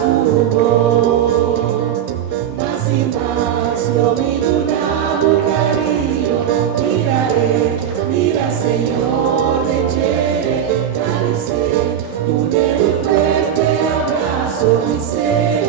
tu voz, más y más lo mi cariño, mira Señor, leggere, carice, tu nel fuerte abrazo mi ser.